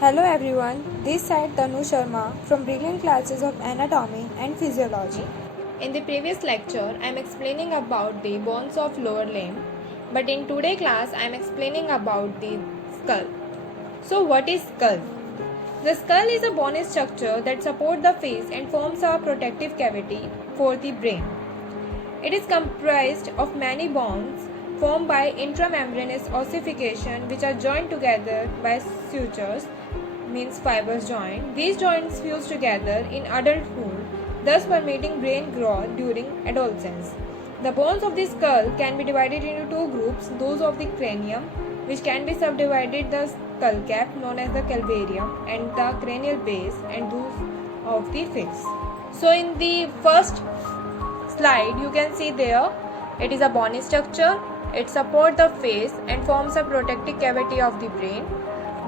Hello everyone, this side Tanu Sharma from Brilliant Classes of Anatomy and Physiology. In the previous lecture, I am explaining about the bones of lower limb, but in today's class, I am explaining about the skull. So, what is skull? The skull is a bony structure that supports the face and forms a protective cavity for the brain. It is comprised of many bones formed by intramembranous ossification, which are joined together by sutures, means fibers joined. These joints fuse together in adulthood, thus permitting brain growth during adolescence. The bones of the skull can be divided into two groups, those of the cranium, which can be subdivided the skull cap known as the calvarium and the cranial base, and those of the face. So in the first slide you can see there it is a bony structure. It supports the face and forms a protective cavity of the brain.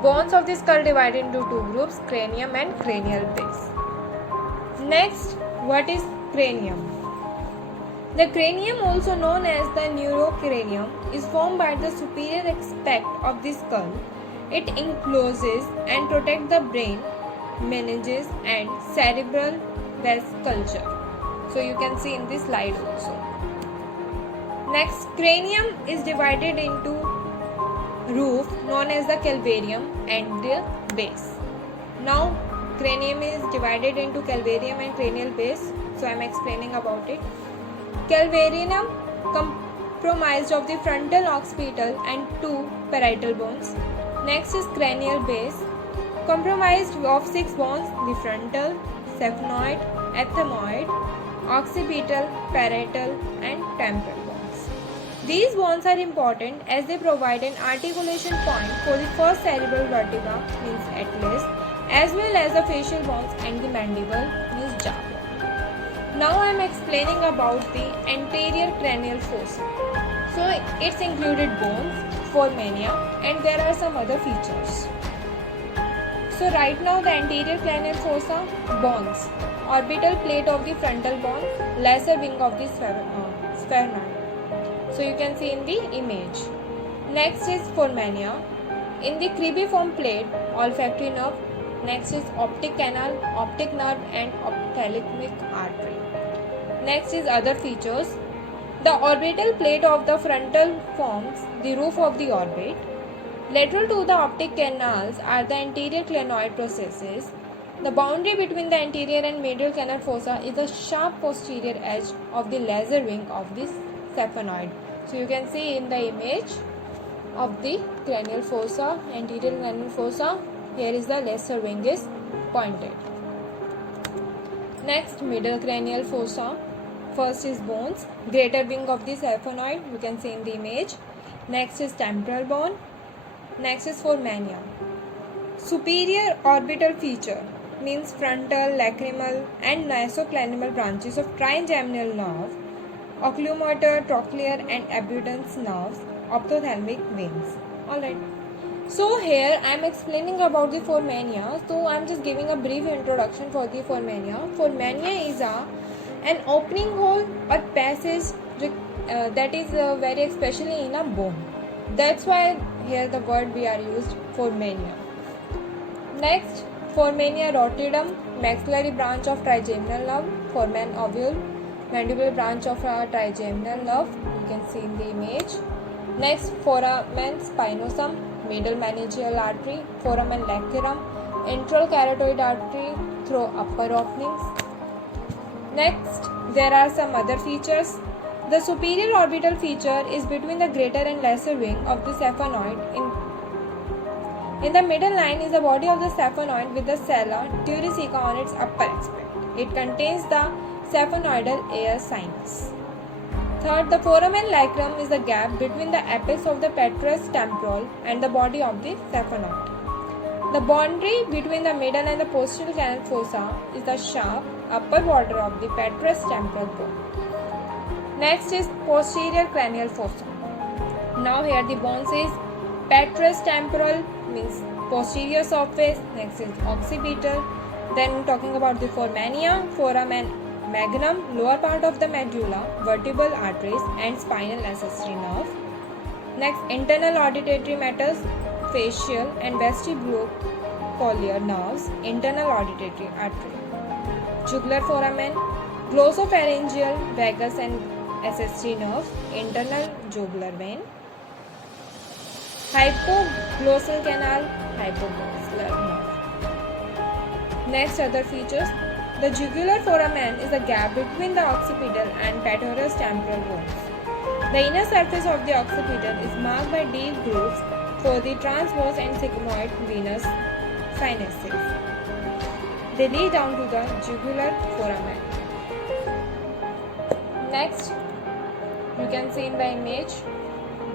Bones of the skull divided into two groups, cranium and cranial base. Next, what is cranium? The cranium, also known as the neurocranium, is formed by the superior aspect of the skull. It encloses and protects the brain, meninges and cerebral vasculature. So you can see in this slide also. Next, cranium is divided into roof known as the calvarium and the base. Now cranium is divided into calvarium and cranial base, so I am explaining about it. Calvarium comprised of the frontal occipital and two parietal bones. Next is cranial base, comprised of 6 bones: the frontal, sphenoid, ethmoid, occipital, parietal and temporal bones. These bones are important as they provide an articulation point for the first cerebral vertebra, means atlas, as well as the facial bones and the mandible, means jaw. Now I am explaining about the anterior cranial fossa. So it's included bones, foramina, and there are some other features. So right now the anterior cranial fossa, bones, orbital plate of the frontal bone, lesser wing of the sphenoid. So you can see in the image. Next is foramina. In the cribriform plate, olfactory nerve. Next is optic canal, optic nerve and ophthalmic artery. Next is other features. The orbital plate of the frontal forms the roof of the orbit. Lateral to the optic canals are the anterior clinoid processes. The boundary between the anterior and medial canal fossa is the sharp posterior edge of the lesser wing of the sphenoid. So you can see in the image of the cranial fossa, anterior cranial fossa, here is the lesser wing is pointed. Next, middle cranial fossa. First is bones, greater wing of the sphenoid, you can see in the image. Next is temporal bone. Next is foramina. Superior orbital feature means frontal, lacrimal and nasoclinimal branches of trigeminal nerve, oculomotor, trochlear and abundance nerves, ophthalmic veins. Alright. So here I am explaining about the foramina. So I am just giving a brief introduction for the foramina. Foramina is an opening hole or passage that is very especially in a bone. That's why here the word we are used foramina. Next, foramina rotundum, maxillary branch of trigeminal nerve, foramen ovule, mandibular branch of trigeminal nerve, you can see in the image. Next, foramen spinosum, middle meningeal artery, foramen lacerum, intral carotid artery through upper openings. Next, there are some other features. The superior orbital feature is between the greater and lesser wing of the sphenoid. In the middle line is the body of the sphenoid with the sella turcica on its upper aspect. It contains the sphenoidal air sinus. Third, the foramen lacerum is the gap between the apex of the petrous temporal and the body of the sphenoid. The boundary between the middle and the posterior canal fossa is the sharp upper border of the petrous temporal bone. Next is posterior cranial fossa. Now here the bones is petrous temporal, means posterior surface. Next is occipital. Then talking about the foramina, foramen magnum, lower part of the medulla, vertebral arteries and spinal accessory nerve. Next, internal auditory matters, facial and vestibular cochlear nerves, internal auditory artery. Jugular foramen, glossopharyngeal, vagus and SST nerves, internal jugular vein. Hypoglossal canal, hypoglossal nerve. Next, other features. The jugular foramen is a gap between the occipital and patellar temporal bones. The inner surface of the occipital is marked by deep grooves for the transverse and sigmoid venous sinuses. They lead down to the jugular foramen. Next, you can see in the image,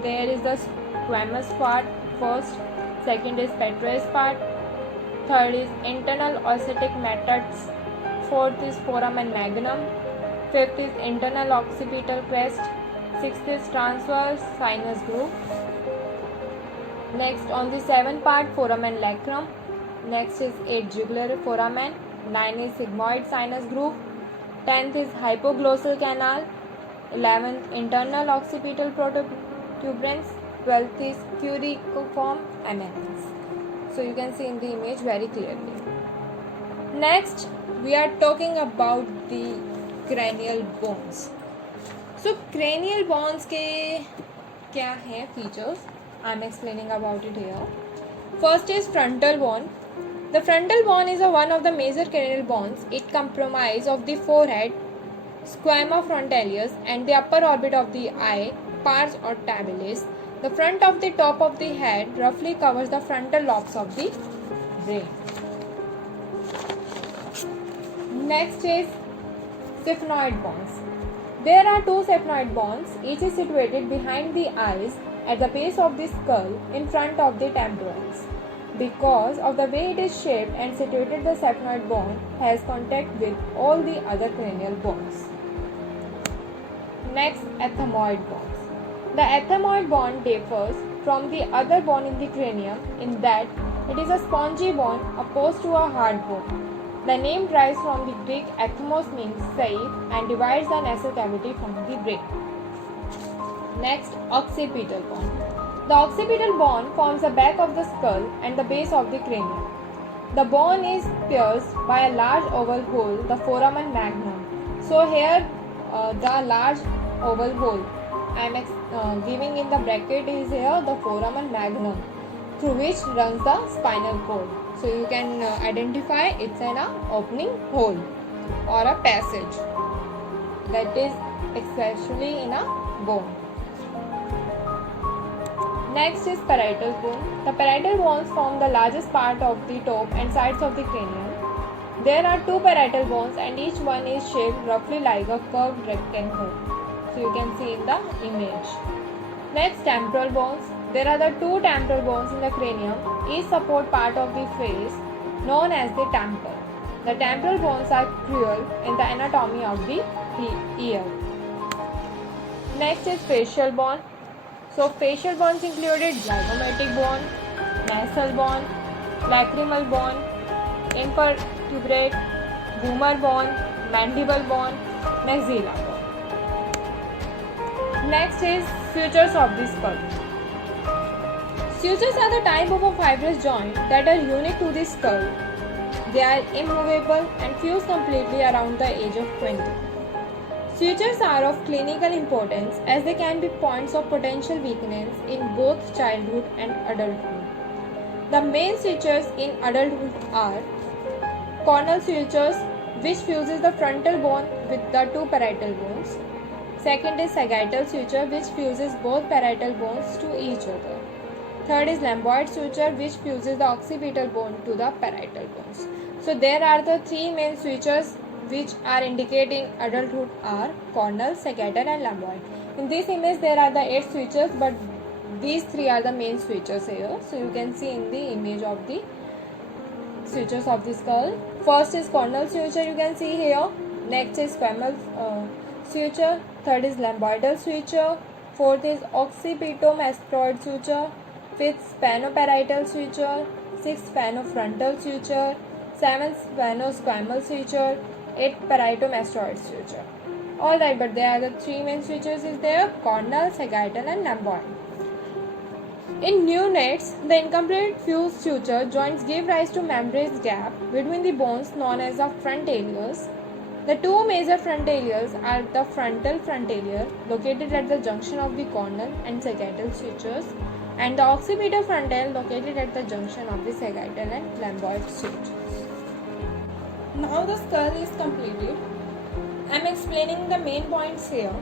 there is the squamous part first, second is petrous part, third is internal ossetic matrix, fourth is foramen magnum, fifth is internal occipital crest, sixth is transverse sinus groove. Next, on the seventh part, foramen lacrum. Next is 8 jugular foramen, 9 is sigmoid sinus groove, 10th is hypoglossal canal, 11th internal occipital protuberance, 12th is cruciform eminence. So you can see in the image very clearly. Next, we are talking about the cranial bones. So cranial bones के क्या है features? I am explaining about it here. First is frontal bone. The frontal bone is one of the major cranial bones. It comprises of the forehead, squama frontalis, and the upper orbit of the eye, pars or tabelis. The front of the top of the head roughly covers the frontal lobes of the brain. Next is sphenoid bones. There are two sphenoid bones. Each is situated behind the eyes at the base of the skull in front of the temporals. Because of the way it is shaped and situated, the sphenoid bone has contact with all the other cranial bones. Next, ethmoid bones. The ethmoid bone differs from the other bone in the cranium in that it is a spongy bone opposed to a hard bone. The name derives from the Greek ethmos means safe and divides the nasal cavity from the brain. Next, occipital bone. The occipital bone forms the back of the skull and the base of the cranium. The bone is pierced by a large oval hole, the foramen magnum. So here the large oval hole I am giving in the bracket is here the foramen magnum, through which runs the spinal cord. So you can identify it's an opening hole or a passage that is especially in a bone. Next is parietal bone. The parietal bones form the largest part of the top and sides of the cranium. There are two parietal bones and each one is shaped roughly like a curved rectangle. So you can see in the image. Next, temporal bones. There are the two temporal bones in the cranium. Each support part of the face known as the temple. The temporal bones are crucial in the anatomy of the ear. Next is facial bone. So facial bones included zygomatic bone, nasal bone, lacrimal bone, invertebrate, boomer bone, mandible bone, maxilla bone. Next is sutures of the skull. Sutures are the type of a fibrous joint that are unique to the skull. They are immovable and fuse completely around the age of 20. Sutures are of clinical importance as they can be points of potential weakness in both childhood and adulthood. The main sutures in adulthood are cornal sutures, which fuses the frontal bone with the two parietal bones. Second is sagittal suture, which fuses both parietal bones to each other. Third is lambdoid suture, which fuses the occipital bone to the parietal bones. So there are the three main sutures which are indicating adulthood are cornal, sagittal and lambdoid. In this image there are the 8 sutures, but these three are the main sutures here. So you can see in the image of the sutures of the skull. First is cornal suture, you can see here. Next is squamous suture. Third is lambdoidal suture. Fourth is occipitomastoid suture. Fifth, sphenoparietal suture. Sixth, sphenofrontal suture. Seventh, sphenosquamal suture. Eighth, parietomastoid suture. Alright, but there are the three main sutures is there: cornal, sagittal and lambdoid. In new nets, the incomplete fused suture joints give rise to membranous gap between the bones known as the frontaliers. The two major frontaliers are the frontal frontalier, located at the junction of the cornal and sagittal sutures, and the occipital frontal, located at the junction of the sagittal and lamboid sutures. Now the skull is completed. I am explaining the main points here.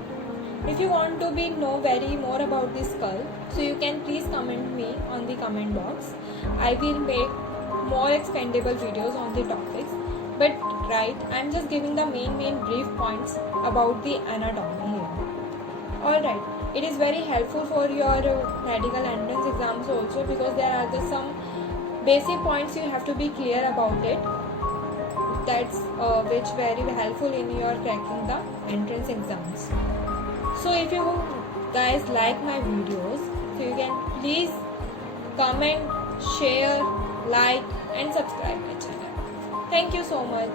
If you want to know very more about the skull, so you can please comment me on the comment box. I will make more expandable videos on the topics. But right, I am just giving the main brief points about the anatomy here. Alright, it is very helpful for your medical entrance exams also, because there are some basic points you have to be clear about it. That's which very helpful in your cracking the entrance exams. So if you guys like my videos, so you can please comment, share, like and subscribe my channel. Thank you so much.